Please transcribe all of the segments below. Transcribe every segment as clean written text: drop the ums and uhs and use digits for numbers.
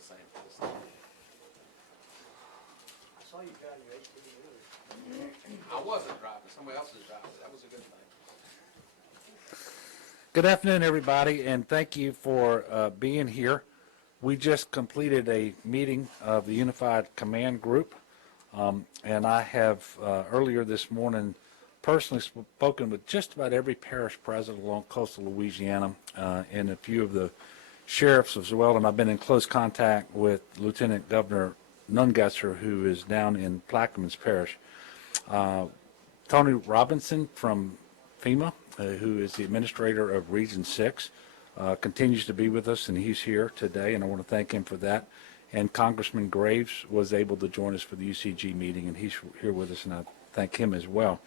the same place. I saw you drive your ATV earlier. I wasn't driving, somebody else was driving. That was a good thing. Good afternoon, everybody, and thank you for being here. We just completed a meeting of the Unified Command Group, and I have earlier this morning personally spoken with just about every parish president along coastal Louisiana and a few of the sheriffs as well, and I've been in close contact with Lieutenant Governor Nungesser, who is down in Plaquemines Parish. Tony Robinson from FEMA, who is the administrator of Region 6, continues to be with us, and he's here today, and I want to thank him for that. And Congressman Graves was able to join us for the UCG meeting, and he's here with us, and I thank him as well.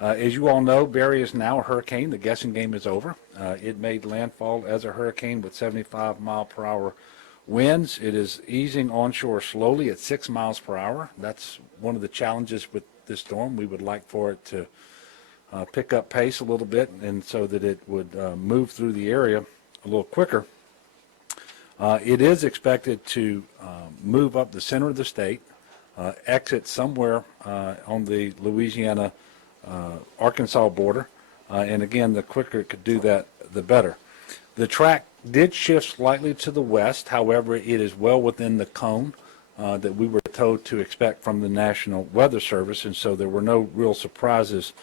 As you all know, Barry is now a hurricane. The guessing game is over. It made landfall as a hurricane with 75-mile-per-hour winds. It is easing onshore slowly at 6 miles per hour. That's one of the challenges with this storm. We would like for it to pick up pace a little bit, and so that it would move through the area a little quicker. It is expected to move up the center of the state, exit somewhere on the Louisiana Arkansas border, and again, the quicker it could do that, the better. The track did shift slightly to the west. However, it is well within the cone that we were told to expect from the National Weather Service, and so there were no real surprises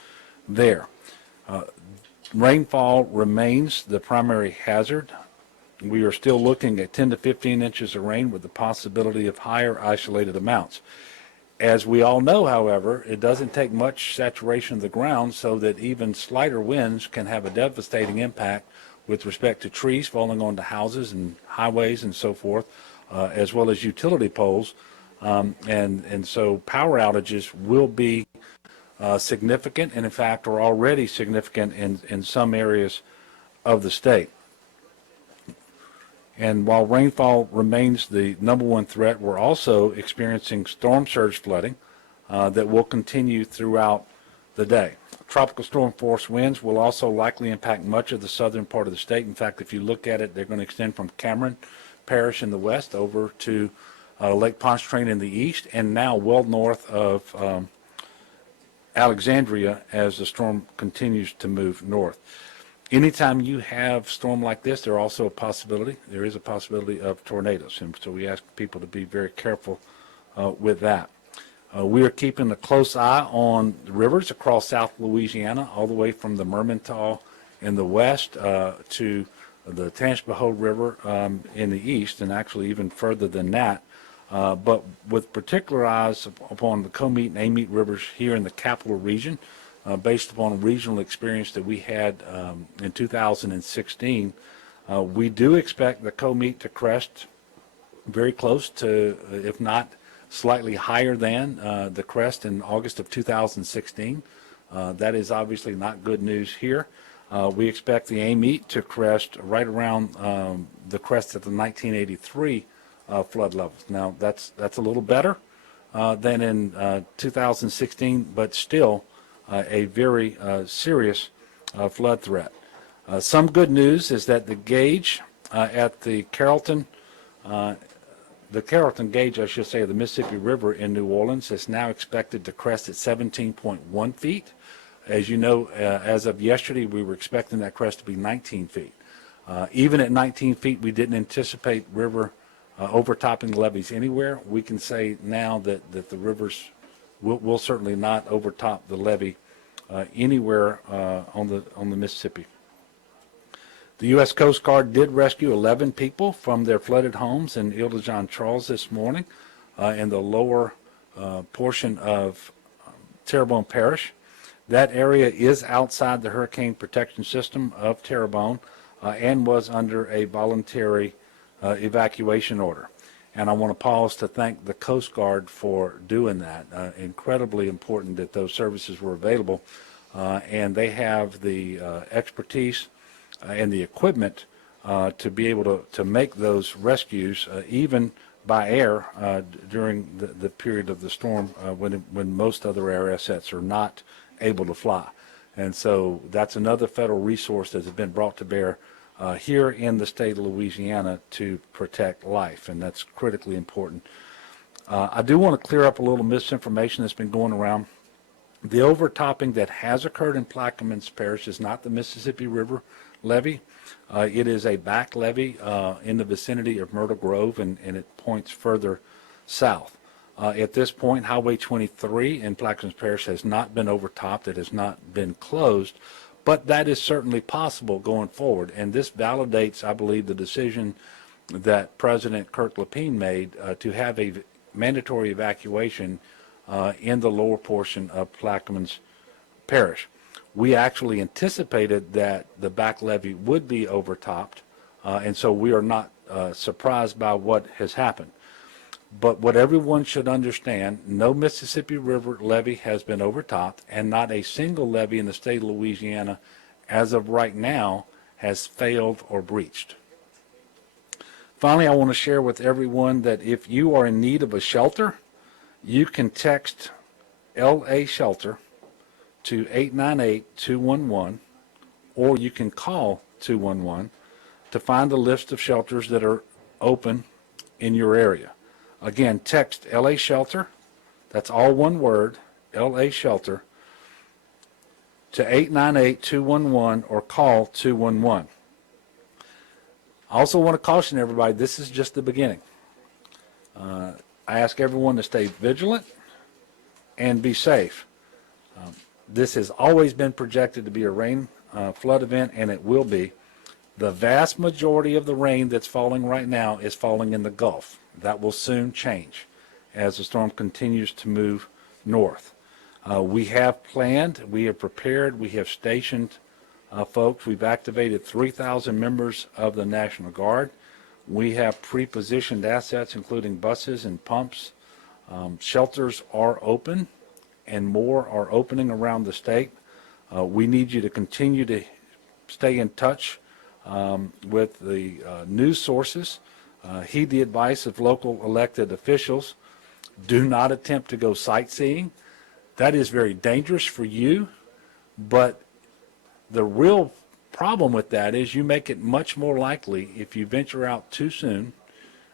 there. Rainfall remains the primary hazard. We are still looking at 10 to 15 inches of rain with the possibility of higher isolated amounts. As we all know, however, it doesn't take much saturation of the ground so that even slighter winds can have a devastating impact with respect to trees falling onto houses and highways and so forth, as well as utility poles. And so power outages will be significant, and in fact are already significant in some areas of the state. And while rainfall remains the number one threat, we're also experiencing storm surge flooding that will continue throughout the day. Tropical storm force winds will also likely impact much of the southern part of the state. In fact, if you look at it, they're going to extend from Cameron Parish in the west over to Lake Pontchartrain in the east, and now well north of Alexandria as the storm continues to move north. Anytime you have storm like this, there is a possibility of tornadoes, and so we ask people to be very careful with that. We are keeping a close eye on the rivers across South Louisiana, all the way from the Mermentau in the west to the Tangipahoa River in the east, and actually even further than that. But with particular eyes upon the Comeet and Amite rivers here in the capital region, based upon regional experience that we had in 2016, we do expect the Comeet to crest very close to, if not slightly higher than, the crest in August of 2016. That is obviously not good news here. We expect the Amite to crest right around the crest of the 1983 flood levels. Now, that's a little better than in 2016, but still a very serious flood threat. Some good news is that the gauge at the Carrollton gauge, I should say, of the Mississippi River in New Orleans is now expected to crest at 17.1 feet. As you know, as of yesterday, we were expecting that crest to be 19 feet. Even at 19 feet, we didn't anticipate river overtopping the levees anywhere. We can say now that the rivers will certainly not overtop the levee anywhere on the Mississippi. The U.S. Coast Guard did rescue 11 people from their flooded homes in Ile de Jean Charles this morning in the lower portion of Terrebonne Parish. That area is outside the hurricane protection system of Terrebonne and was under a voluntary evacuation order. And I want to pause to thank the Coast Guard for doing that. Incredibly important that those services were available, and they have the expertise and the equipment to be able to make those rescues even by air during the period of the storm when most other air assets are not able to fly. And so that's another federal resource that has been brought to bear here in the state of Louisiana to protect life, and that's critically important. I do want to clear up a little misinformation that's been going around. The overtopping that has occurred in Plaquemines Parish is not the Mississippi River levee. It is a back levee in the vicinity of Myrtle Grove, and it points further south. At this point, Highway 23 in Plaquemines Parish has not been overtopped. It has not been closed, but that is certainly possible going forward. And this validates, I believe, the decision that President Kirk Lapine made to have a mandatory evacuation in the lower portion of Plaquemines Parish. We actually anticipated that the back levee would be overtopped, and so we are not surprised by what has happened. But what everyone should understand, no Mississippi River levee has been overtopped, and not a single levee in the state of Louisiana as of right now has failed or breached. Finally, I want to share with everyone that if you are in need of a shelter, you can text LA Shelter to 898-211, or you can call 211 to find a list of shelters that are open in your area. Again, text LA Shelter, that's all one word, LA Shelter, to 898-211 or call 211. I also want to caution everybody, this is just the beginning. I ask everyone to stay vigilant and be safe. This has always been projected to be a rain flood event, and it will be. The vast majority of the rain that's falling right now is falling in the Gulf. That will soon change as the storm continues to move north. We have planned, we have prepared, we have stationed folks. We've activated 3,000 members of the National Guard. We have pre-positioned assets, including buses and pumps. Shelters are open, and more are opening around the state. We need you to continue to stay in touch with the news sources. Heed the advice of local elected officials. Do not attempt to go sightseeing. That is very dangerous for you, but the real problem with that is you make it much more likely if you venture out too soon,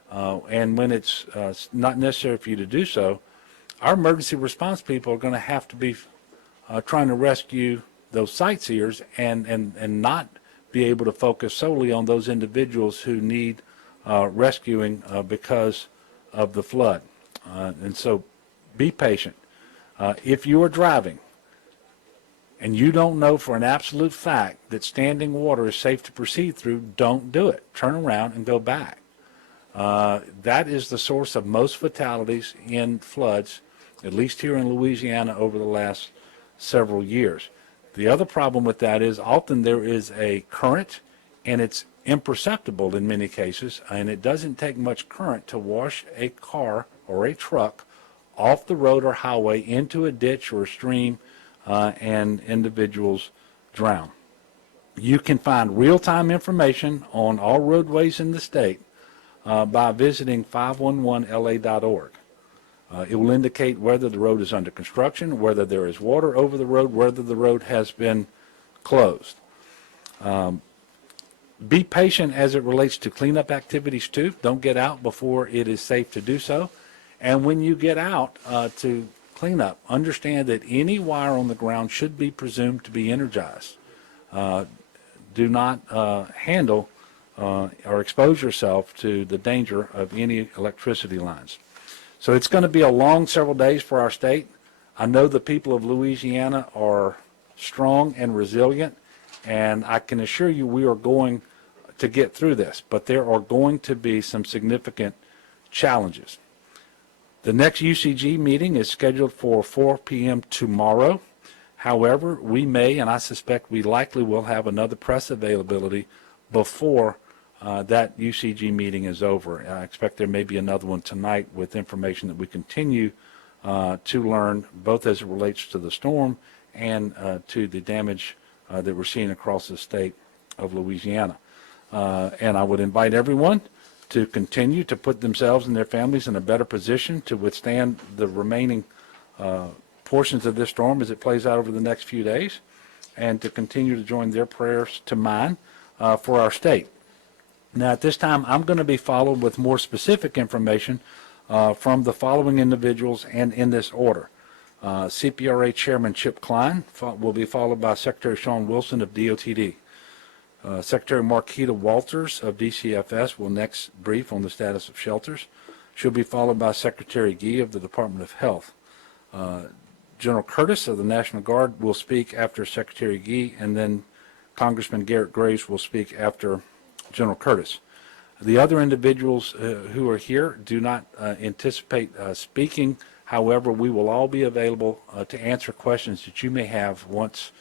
and when it's not necessary for you to do so, our emergency response people are going to have to be trying to rescue those sightseers and not be able to focus solely on those individuals who need rescuing because of the flood. And so be patient. If you are driving and you don't know for an absolute fact that standing water is safe to proceed through, don't do it. Turn around and go back. That is the source of most fatalities in floods, at least here in Louisiana over the last several years. The other problem with that is often there is a current, and it's imperceptible in many cases, and it doesn't take much current to wash a car or a truck off the road or highway into a ditch or a stream, and individuals drown. You can find real-time information on all roadways in the state by visiting 511la.org. It will indicate whether the road is under construction, whether there is water over the road, whether the road has been closed. Be patient as it relates to cleanup activities too. Don't get out before it is safe to do so. And when you get out to clean up, understand that any wire on the ground should be presumed to be energized. Do not handle or expose yourself to the danger of any electricity lines. So it's going to be a long several days for our state. I know the people of Louisiana are strong and resilient, and I can assure you we are going to get through this, but there are going to be some significant challenges. The next UCG meeting is scheduled for 4 p.m. tomorrow. However, we may, and I suspect we likely will, have another press availability before that UCG meeting is over. I expect there may be another one tonight with information that we continue to learn, both as it relates to the storm and to the damage that we're seeing across the state of Louisiana. And I would invite everyone to continue to put themselves and their families in a better position to withstand the remaining portions of this storm as it plays out over the next few days, and to continue to join their prayers to mine for our state. Now, at this time, I'm going to be followed with more specific information from the following individuals and in this order. CPRA Chairman Chip Klein will be followed by Secretary Sean Wilson of DOTD. Secretary Marquita Walters of DCFS will next brief on the status of shelters. She'll be followed by Secretary Gee of the Department of Health. General Curtis of the National Guard will speak after Secretary Gee, and then Congressman Garrett Graves will speak after General Curtis. The other individuals who are here do not anticipate speaking. However, we will all be available to answer questions that you may have once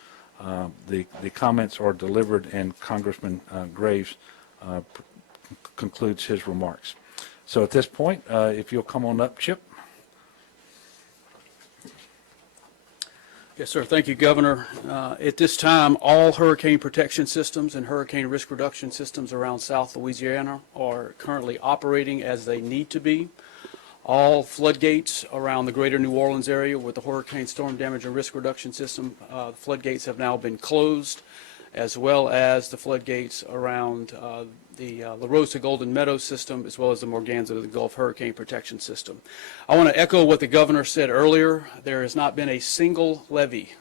the comments are delivered and Congressman Graves concludes his remarks. So at this point, if you'll come on up, Chip. Yes, sir. Thank you, Governor. At this time, all hurricane protection systems and hurricane risk reduction systems around South Louisiana are currently operating as they need to be. All floodgates around the greater New Orleans area with the Hurricane Storm Damage and Risk Reduction System, the floodgates have now been closed, as well as the floodgates around the La Rosa Golden Meadows system, as well as the Morganza to the Gulf Hurricane Protection System. I want to echo what the Governor said earlier. There has not been a single levee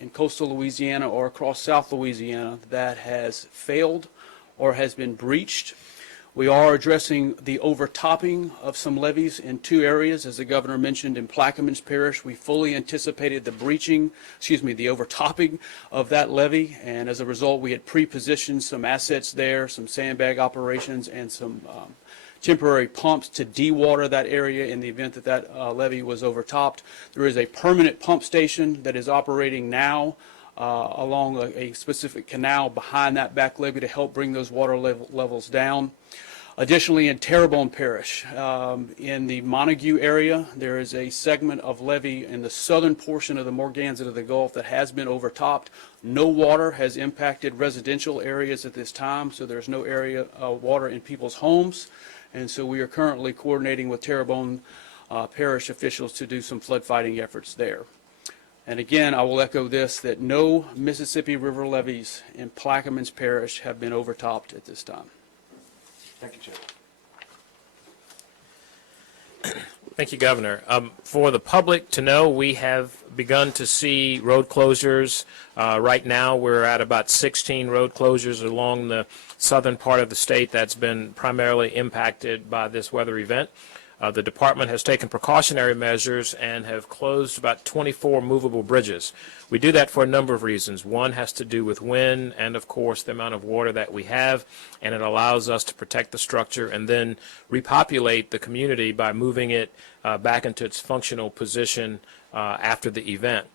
in coastal Louisiana or across South Louisiana that has failed or has been breached. We are addressing the overtopping of some levees in two areas. As the Governor mentioned, in Plaquemines Parish, we fully anticipated the overtopping of that levee, and as a result, we had pre-positioned some assets there, some sandbag operations, and some temporary pumps to dewater that area in the event that that levee was overtopped. There is a permanent pump station that is operating now along a specific canal behind that back levee to help bring those water levels down. Additionally, in Terrebonne Parish, in the Montague area, there is a segment of levee in the southern portion of the Morganza to the Gulf that has been overtopped. No water has impacted residential areas at this time, so there's no area of water in people's homes. And so we are currently coordinating with Terrebonne Parish officials to do some flood fighting efforts there. And again, I will echo this, that no Mississippi River levees in Plaquemines Parish have been overtopped at this time. Thank you, Chip. Thank you, Governor. For the public to know, we have begun to see road closures. Right now, we're at about 16 road closures along the southern part of the state that's been primarily impacted by this weather event. The department has taken precautionary measures and have closed about 24 movable bridges. We do that for a number of reasons. One has to do with wind and, of course, the amount of water that we have, and it allows us to protect the structure and then repopulate the community by moving it back into its functional position after the event.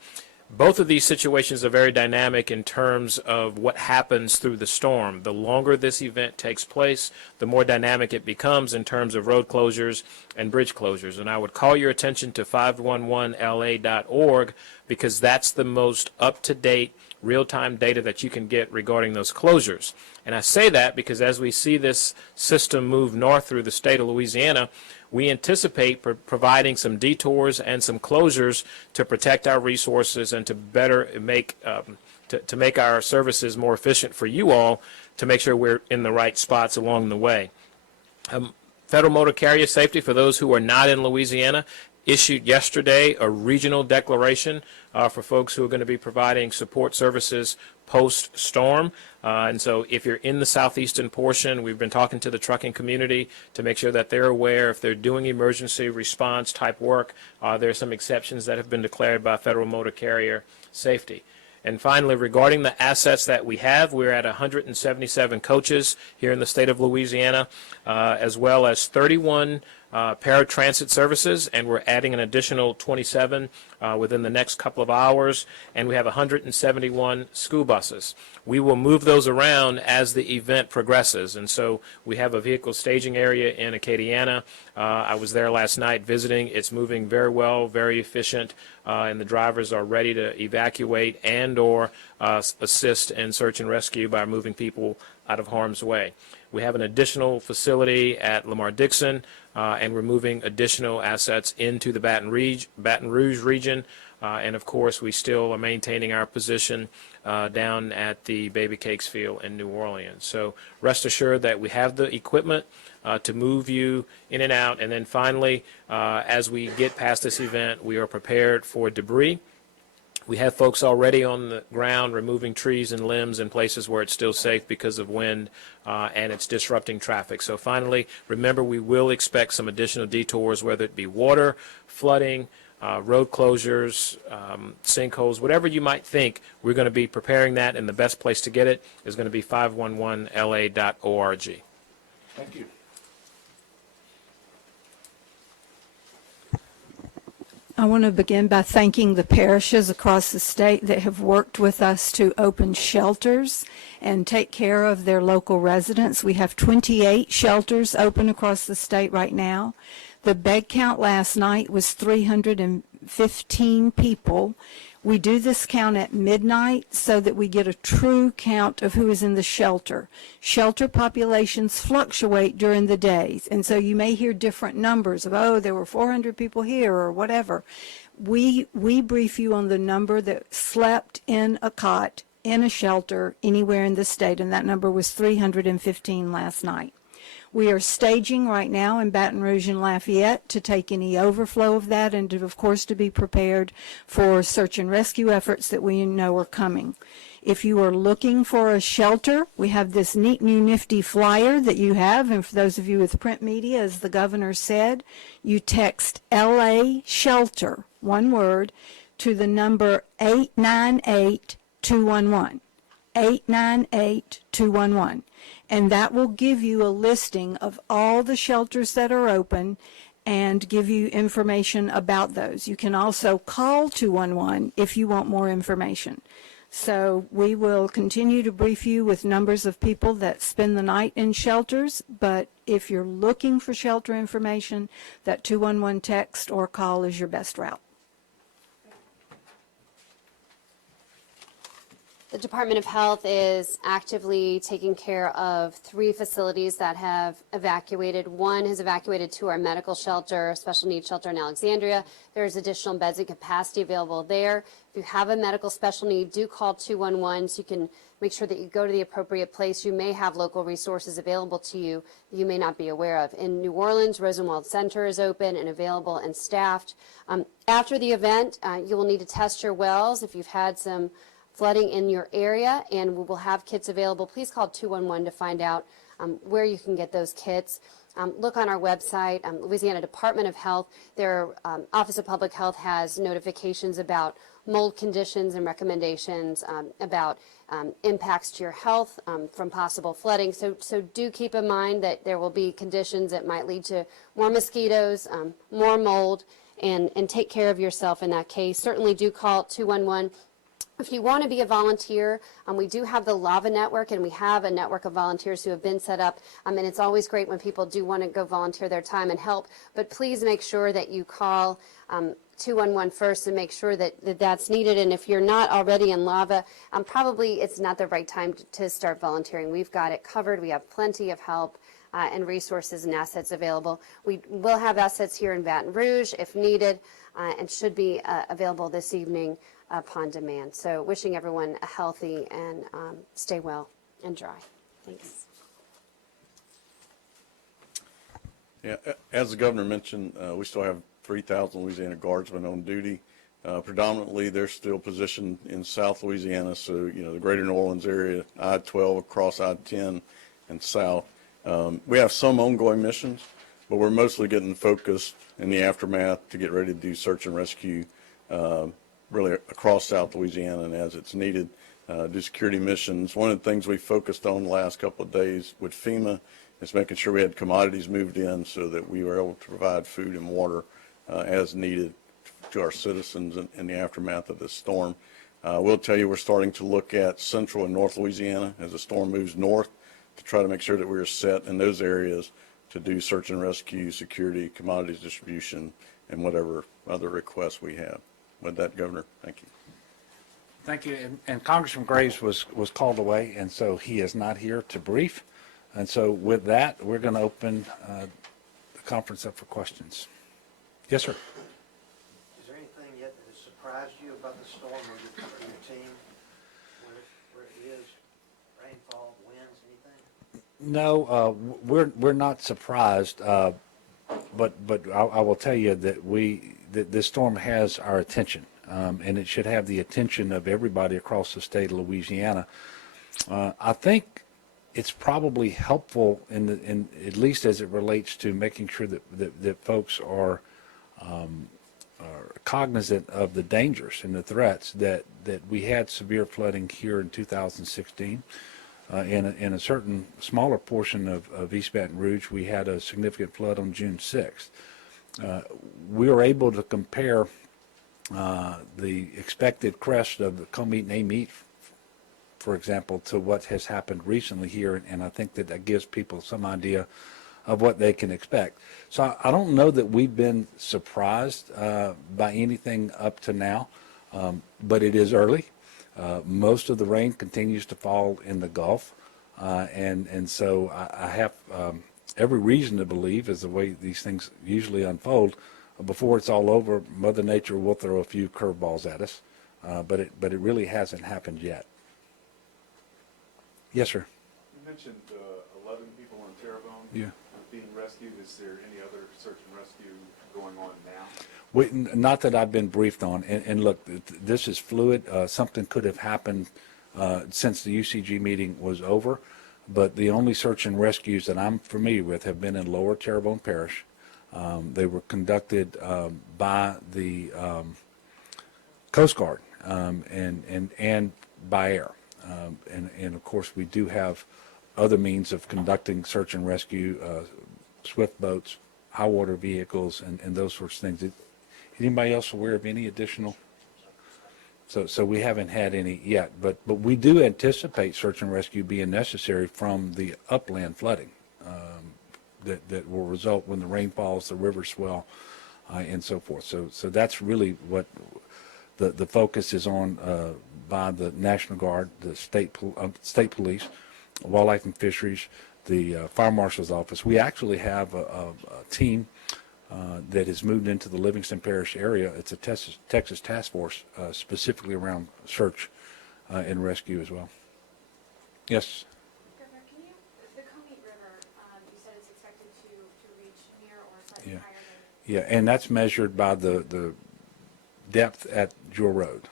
Both of these situations are very dynamic in terms of what happens through the storm. The longer this event takes place, the more dynamic it becomes in terms of road closures and bridge closures. And I would call your attention to 511la.org because that's the most up-to-date real-time data that you can get regarding those closures. And I say that because as we see this system move north through the state of Louisiana, we anticipate providing some detours and some closures to protect our resources and to better make to make our services more efficient for you all, to make sure we're in the right spots along the way. Federal Motor Carrier Safety, for those who are not in Louisiana, issued yesterday a regional declaration for folks who are going to be providing support services post-storm. And so if you're in the southeastern portion, we've been talking to the trucking community to make sure that they're aware if they're doing emergency response type work, there's some exceptions that have been declared by Federal Motor Carrier Safety. And finally, regarding the assets that we have, we're at 177 coaches here in the state of Louisiana, as well as 31 paratransit services, and we're adding an additional 27 within the next couple of hours, and we have 171 school buses. We will move those around as the event progresses, and so we have a vehicle staging area in Acadiana. I was there last night visiting. It's moving very well, very efficient, and the drivers are ready to evacuate and or assist in search and rescue by moving people out of harm's way. We have an additional facility at Lamar-Dixon, and we're moving additional assets into the Baton Rouge region. And, of course, we still are maintaining our position down at the Baby Cakes Field in New Orleans. So rest assured that we have the equipment to move you in and out. And then finally, as we get past this event, we are prepared for debris. We have folks already on the ground removing trees and limbs in places where it's still safe because of wind and it's disrupting traffic. So finally, remember, we will expect some additional detours, whether it be water, flooding, road closures, sinkholes, whatever you might think. We're going to be preparing that, and the best place to get it is going to be 511la.org. Thank you. I want to begin by thanking the parishes across the state that have worked with us to open shelters and take care of their local residents. We have 28 shelters open across the state right now. The bed count last night was 315 people. We do this count at midnight so that we get a true count of who is in the shelter. Shelter populations fluctuate during the days, and so you may hear different numbers of, oh, there were 400 people here or whatever. We brief you on the number that slept in a cot in a shelter anywhere in the state, and that number was 315 last night. We are staging right now in Baton Rouge and Lafayette to take any overflow of that and, of course, to be prepared for search and rescue efforts that we know are coming. If you are looking for a shelter, we have this neat new nifty flyer that you have, and for those of you with print media, as the governor said, you text LA Shelter, one word, to the number 898-211. 898-211. And that will give you a listing of all the shelters that are open and give you information about those. You can also call 211 if you want more information. So we will continue to brief you with numbers of people that spend the night in shelters, but if you're looking for shelter information, that 211 text or call is your best route. The Department of Health is actively taking care of 3 facilities that have evacuated. One has evacuated to our medical shelter, special needs shelter in Alexandria. There's additional beds and capacity available there. If you have a medical special need, do call 211 so you can make sure that you go to the appropriate place. You may have local resources available to you that you may not be aware of. In New Orleans, Rosenwald Center is open and available and staffed. After the event, you will need to test your wells if you've had some flooding in your area, and we will have kits available. Please call 211 to find out where you can get those kits. Look on our website, Louisiana Department of Health. Their Office of Public Health has notifications about mold conditions and recommendations about impacts to your health from possible flooding. So do keep in mind that there will be conditions that might lead to more mosquitoes, more mold, and take care of yourself in that case. Certainly do call 211. If you want to be a volunteer, we do have the Lava Network, and we have a network of volunteers who have been set up, and it's always great when people do want to go volunteer their time and help, but please make sure that you call 211 first and make sure that that's needed. And if you're not already in Lava, probably it's not the right time to start volunteering. We've got it covered. We have plenty of help and resources and assets available. We will have assets here in Baton Rouge if needed, and should be available this evening upon demand. So wishing everyone a healthy and stay well and dry. Thanks. Yeah, as the governor mentioned, we still have 3,000 Louisiana Guardsmen on duty. Predominantly, they're still positioned in South Louisiana, so the greater New Orleans area, I-12 across I-10 and south. We have some ongoing missions, but we're mostly getting focused in the aftermath to get ready to do search and rescue really across South Louisiana and as it's needed, do security missions. One of the things we focused on the last couple of days with FEMA is making sure we had commodities moved in so that we were able to provide food and water as needed to our citizens in the aftermath of this storm. We'll tell you we're starting to look at Central and North Louisiana as the storm moves north to try to make sure that we're set in those areas to do search and rescue, security, commodities distribution, and whatever other requests we have. With that, Governor, thank you. Thank you. And Congressman Graves was called away, and so he is not here to brief. And so with that, we're going to open the conference up for questions. Yes, sir. Is there anything yet that has surprised you about the storm or your team? What rainfall, winds, anything? No, we're not surprised, but I will tell you that this storm has our attention, and it should have the attention of everybody across the state of Louisiana. I think it's probably helpful in at least as it relates to making sure that folks are cognizant of the dangers and the threats that we had severe flooding here in 2016. In a certain smaller portion of East Baton Rouge, we had a significant flood on June 6th. We were able to compare the expected crest of the Comeet and Amite, for example, to what has happened recently here, and I think that gives people some idea of what they can expect. So I don't know that we've been surprised by anything up to now, but it is early. Most of the rain continues to fall in the Gulf, and so I have every reason to believe, as the way these things usually unfold, before it's all over, Mother Nature will throw a few curveballs at us, but it really hasn't happened yet. Yes, sir. You mentioned 11 people on Terrebonne being rescued. Is there any other search and rescue going on now? Not that I've been briefed on. And look, this is fluid. Something could have happened since the UCG meeting was over. But the only search and rescues that I'm familiar with have been in Lower Terrebonne Parish. They were conducted by the Coast Guard and by air. And of course, we do have other means of conducting search and rescue, swift boats, high water vehicles, and those sorts of things. Anybody else aware of any additional? So we haven't had any yet, but we do anticipate search and rescue being necessary from the upland flooding that will result when the rain falls, the rivers swell, and so forth. So that's really what the focus is on by the National Guard, the state police, wildlife and fisheries, the fire marshal's office. We actually have a team that has moved into the Livingston Parish area. It's a Texas task force specifically around search and rescue as well. Yes? Governor, can you, the Comeet River, you said it's expected to reach near or slightly higher than... Yeah, and that's measured by the depth at Jewel Road.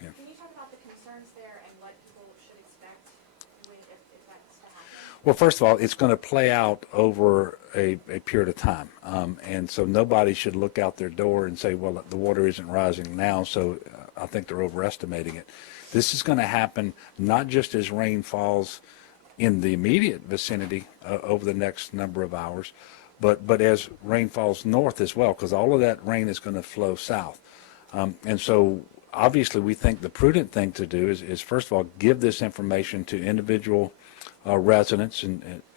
Yeah. Can you talk about the concerns there and what people should expect if that's to happen? Well, first of all, it's going to play out over a period of time. And so nobody should look out their door and say, well, the water isn't rising now, so I think they're overestimating it. This is going to happen not just as rain falls in the immediate vicinity over the next number of hours, but as rain falls north as well, because all of that rain is going to flow south. And so obviously we think the prudent thing to do is first of all, give this information to individual residents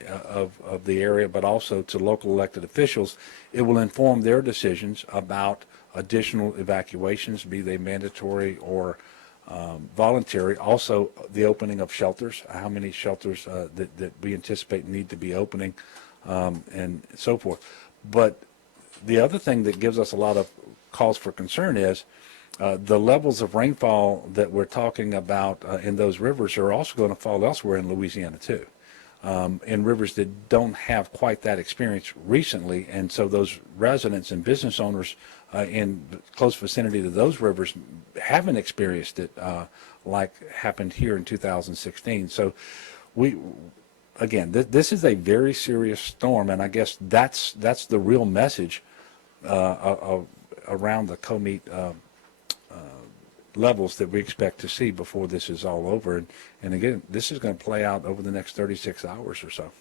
of the area, but also to local elected officials. It will inform their decisions about additional evacuations, be they mandatory or voluntary. Also, the opening of shelters, how many shelters that we anticipate need to be opening, and so forth. But the other thing that gives us a lot of cause for concern is the levels of rainfall that we're talking about in those rivers are also going to fall elsewhere in Louisiana too, in rivers that don't have quite that experience recently. And so those residents and business owners in close vicinity to those rivers haven't experienced it like happened here in 2016. So again, this is a very serious storm, and I guess that's the real message around the Comeet levels that we expect to see before this is all over. And again, this is going to play out over the next 36 hours or so.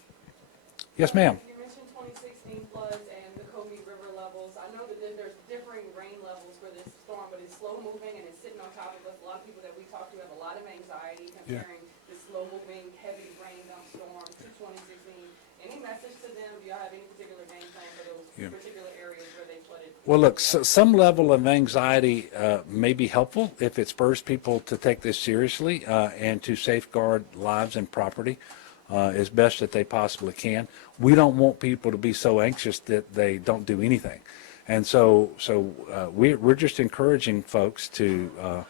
Yes, ma'am. You mentioned 2016 floods and the Comeet River levels. I know that there's differing rain levels for this storm, but it's slow moving and it's sitting on top of us. A lot of people that we talk to have a lot of anxiety comparing this slow moving, heavy rain dump storm to 2016. Any message to them? Do y'all have any particular game plan for those particular areas where they flooded? Well, look, some level of anxiety may be helpful if it spurs people to take this seriously and to safeguard lives and property as best that they possibly can. We don't want people to be so anxious that they don't do anything. And so we're just encouraging folks to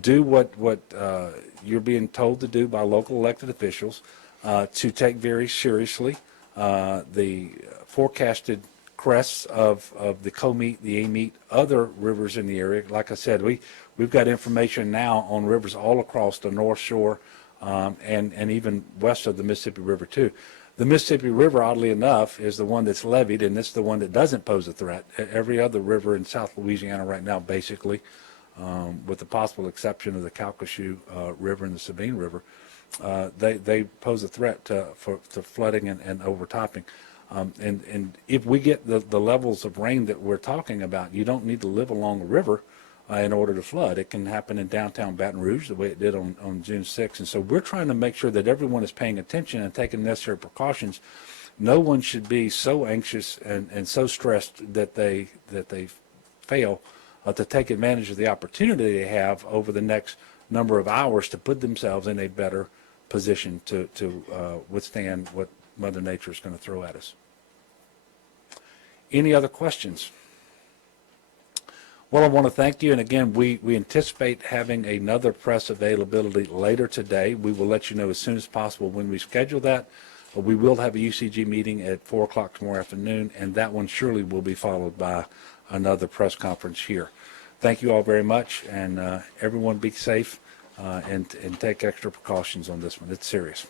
do what you're being told to do by local elected officials, to take very seriously the forecasted crests of the Comeet, the Amite, other rivers in the area. Like I said, we've got information now on rivers all across the North Shore and even west of the Mississippi River too. The Mississippi River, oddly enough, is the one that's levied, and it's the one that doesn't pose a threat. Every other river in South Louisiana right now, basically, with the possible exception of the Calcasieu River and the Sabine River, they pose a threat to flooding and overtopping. And if we get the levels of rain that we're talking about, you don't need to live along a river in order to flood. It can happen in downtown Baton Rouge the way it did on June 6th. And so we're trying to make sure that everyone is paying attention and taking necessary precautions. No one should be so anxious and so stressed that they fail to take advantage of the opportunity they have over the next number of hours to put themselves in a better position to withstand what Mother Nature is going to throw at us. Any other questions? Well, I want to thank you, and again, we anticipate having another press availability later today. We will let you know as soon as possible when we schedule that. We will have a UCG meeting at 4 o'clock tomorrow afternoon, and that one surely will be followed by another press conference here. Thank you all very much, and everyone be safe and take extra precautions on this one. It's serious.